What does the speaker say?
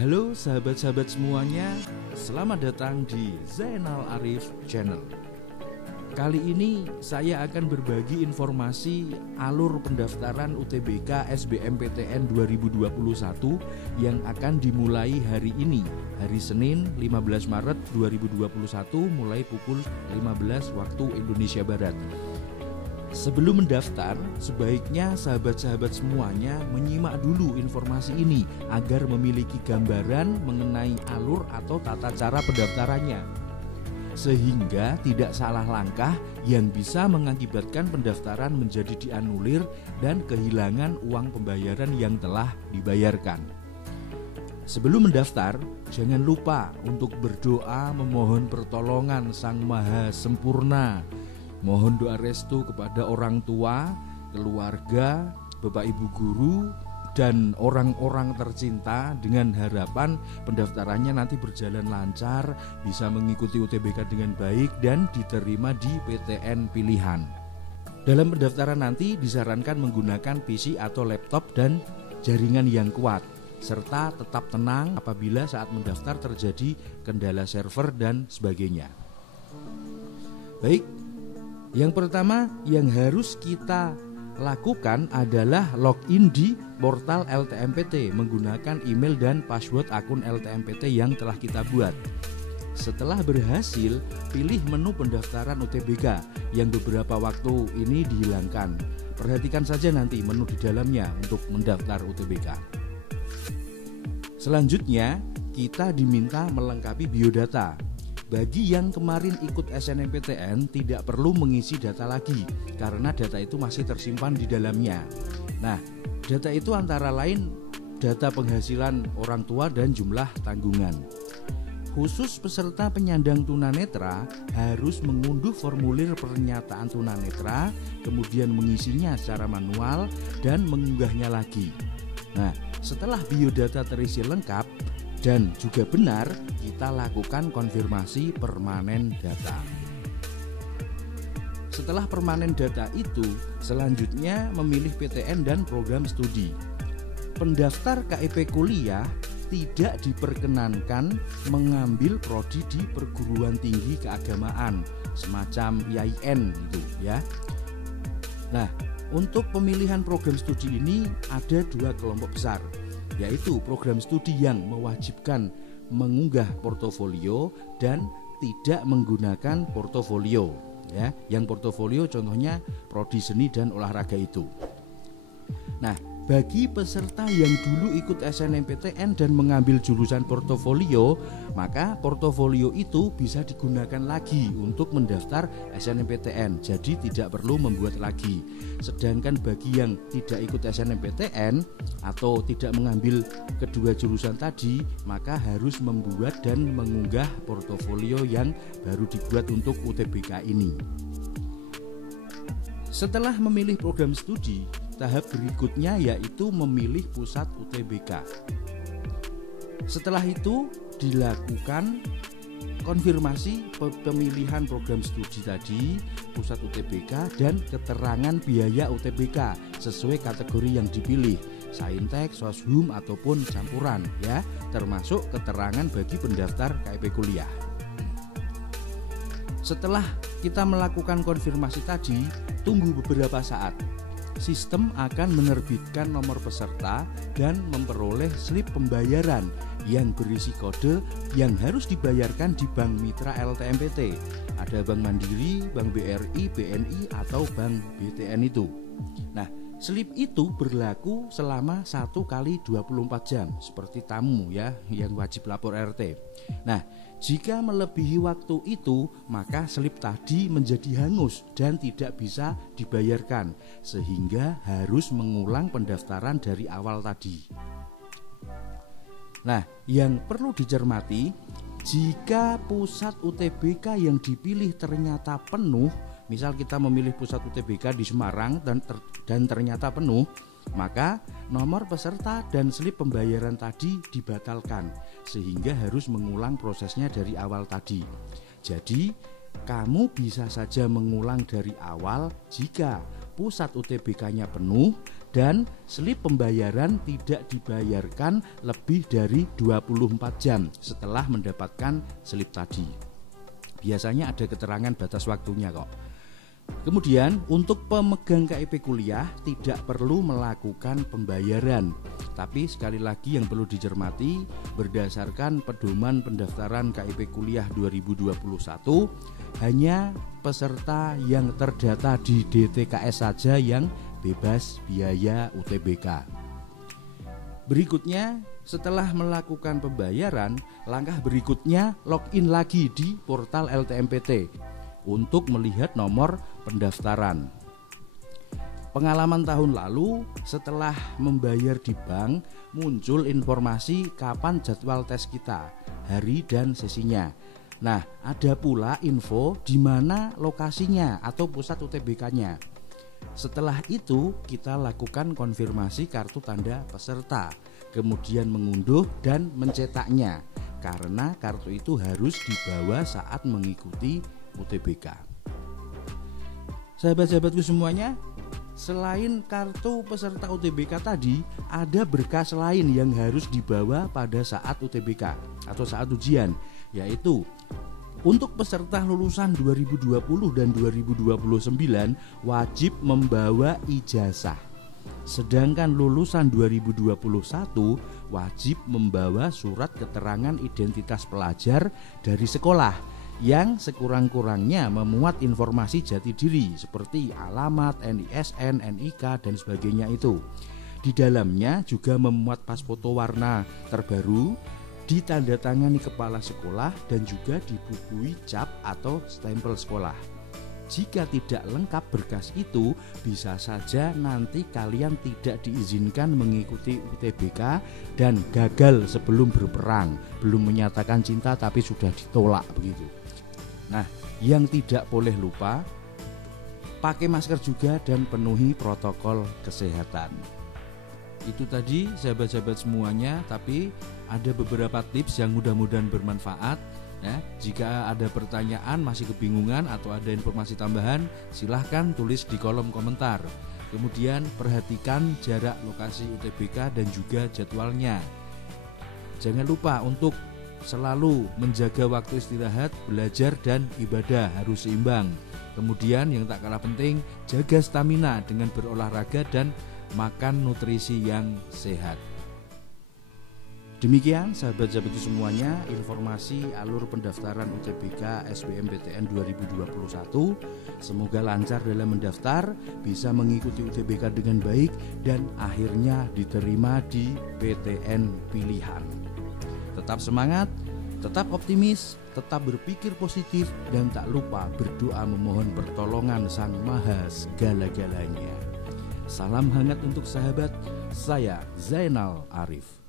Halo sahabat-sahabat semuanya, selamat datang di Zainal Arif Channel. Kali ini saya akan berbagi informasi alur pendaftaran UTBK SBMPTN 2021 yang akan dimulai hari ini, hari Senin 15 Maret 2021 mulai pukul 15 waktu Indonesia Barat. Sebelum mendaftar, sebaiknya sahabat-sahabat semuanya menyimak dulu informasi ini agar memiliki gambaran mengenai alur atau tata cara pendaftarannya, sehingga tidak salah langkah yang bisa mengakibatkan pendaftaran menjadi dianulir dan kehilangan uang pembayaran yang telah dibayarkan. Sebelum mendaftar, jangan lupa untuk berdoa memohon pertolongan Sang Maha Sempurna. Mohon doa restu kepada orang tua, keluarga, Bapak Ibu guru, dan orang-orang tercinta dengan harapan pendaftarannya nanti berjalan lancar, bisa mengikuti UTBK dengan baik dan diterima di PTN pilihan. Dalam pendaftaran nanti disarankan menggunakan PC atau laptop dan jaringan yang kuat, serta tetap tenang apabila saat mendaftar terjadi kendala server dan sebagainya. Baik, yang pertama yang harus kita lakukan adalah login di portal LTMPT menggunakan email dan password akun LTMPT yang telah kita buat. Setelah berhasil, pilih menu pendaftaran UTBK yang beberapa waktu ini dihilangkan. Perhatikan saja nanti menu di dalamnya untuk mendaftar UTBK. Selanjutnya, kita diminta melengkapi biodata. Bagi yang kemarin ikut SNMPTN tidak perlu mengisi data lagi karena data itu masih tersimpan di dalamnya. Nah, data itu antara lain data penghasilan orang tua dan jumlah tanggungan. Khusus peserta penyandang tunanetra harus mengunduh formulir pernyataan tunanetra, kemudian mengisinya secara manual dan mengunggahnya lagi. Nah, setelah biodata terisi lengkap dan juga benar, kita lakukan konfirmasi permanen data. Setelah permanen data itu, selanjutnya memilih PTN dan program studi. Pendaftar KIP kuliah tidak diperkenankan mengambil prodi di perguruan tinggi keagamaan, semacam IAIN itu ya. Nah, untuk pemilihan program studi ini ada dua kelompok besar, yaitu program studi yang mewajibkan mengunggah portofolio dan tidak menggunakan portofolio ya. Yang portofolio contohnya prodi seni dan olahraga itu. Nah, bagi peserta yang dulu ikut SNMPTN dan mengambil jurusan portofolio, maka portofolio itu bisa digunakan lagi untuk mendaftar SNMPTN. Jadi tidak perlu membuat lagi. Sedangkan bagi yang tidak ikut SNMPTN atau tidak mengambil kedua jurusan tadi, maka harus membuat dan mengunggah portofolio yang baru dibuat untuk UTBK ini. Setelah memilih program studi, tahap berikutnya yaitu memilih pusat UTBK. Setelah itu dilakukan konfirmasi pemilihan program studi tadi, pusat UTBK dan keterangan biaya UTBK sesuai kategori yang dipilih, saintek, soshum ataupun campuran ya, termasuk keterangan bagi pendaftar KIP kuliah. Setelah kita melakukan konfirmasi tadi, tunggu beberapa saat. Sistem akan menerbitkan nomor peserta dan memperoleh slip pembayaran yang berisi kode yang harus dibayarkan di Bank Mitra LTMPT. Ada Bank Mandiri, Bank BRI, BNI, atau Bank BTN itu. Nah, slip itu berlaku selama 1 kali 24 jam seperti tamu ya yang wajib lapor RT. Nah, jika melebihi waktu itu, maka slip tadi menjadi hangus dan tidak bisa dibayarkan, sehingga harus mengulang pendaftaran dari awal tadi. Nah, yang perlu dicermati, jika pusat UTBK yang dipilih ternyata penuh, misal kita memilih pusat UTBK di Semarang dan ternyata penuh, maka nomor peserta dan slip pembayaran tadi dibatalkan, sehingga harus mengulang prosesnya dari awal tadi. Jadi, kamu bisa saja mengulang dari awal jika pusat UTBK-nya penuh dan slip pembayaran tidak dibayarkan lebih dari 24 jam setelah mendapatkan slip tadi. Biasanya ada keterangan batas waktunya kok. Kemudian untuk pemegang KIP kuliah tidak perlu melakukan pembayaran. Tapi sekali lagi yang perlu dicermati, berdasarkan pedoman pendaftaran KIP kuliah 2021, hanya peserta yang terdata di DTKS saja yang bebas biaya UTBK. Berikutnya, setelah melakukan pembayaran, langkah berikutnya login lagi di portal LTMPT untuk melihat nomor pendaftaran. Pengalaman tahun lalu, setelah membayar di bank, muncul informasi kapan jadwal tes kita, hari dan sesinya. Nah, ada pula info di mana lokasinya atau pusat UTBK-nya. Setelah itu, kita lakukan konfirmasi kartu tanda peserta, kemudian mengunduh dan mencetaknya, karena kartu itu harus dibawa saat mengikuti UTBK. Sahabat-sahabatku semuanya, selain kartu peserta UTBK tadi, ada berkas lain yang harus dibawa pada saat UTBK atau saat ujian, yaitu untuk peserta lulusan 2020 dan 2029 wajib membawa ijazah. Sedangkan lulusan 2021 wajib membawa surat keterangan identitas pelajar dari sekolah yang sekurang-kurangnya memuat informasi jati diri seperti alamat, NISN, NIK dan sebagainya itu. Di dalamnya juga memuat pas foto warna terbaru, ditandatangani kepala sekolah dan juga dibubui cap atau stempel sekolah. Jika tidak lengkap berkas itu, bisa saja nanti kalian tidak diizinkan mengikuti UTBK dan gagal sebelum berperang, belum menyatakan cinta tapi sudah ditolak begitu. Nah, yang tidak boleh lupa, pakai masker juga dan penuhi protokol kesehatan. Itu tadi sahabat-sahabat semuanya, tapi ada beberapa tips yang mudah-mudahan bermanfaat ya. Jika ada pertanyaan, masih kebingungan atau ada informasi tambahan, silahkan tulis di kolom komentar. Kemudian perhatikan jarak lokasi UTBK dan juga jadwalnya. Jangan lupa untuk selalu menjaga waktu istirahat, belajar dan ibadah harus seimbang. Kemudian yang tak kalah penting, jaga stamina dengan berolahraga dan makan nutrisi yang sehat. Demikian sahabat-sahabatku semuanya, informasi alur pendaftaran UTBK SBMPTN 2021. Semoga lancar dalam mendaftar, bisa mengikuti UTBK dengan baik dan akhirnya diterima di PTN pilihan. Tetap semangat, tetap optimis, tetap berpikir positif dan tak lupa berdoa memohon pertolongan Sang Maha segala-galanya. Salam hangat untuk sahabat, saya Zainal Arif.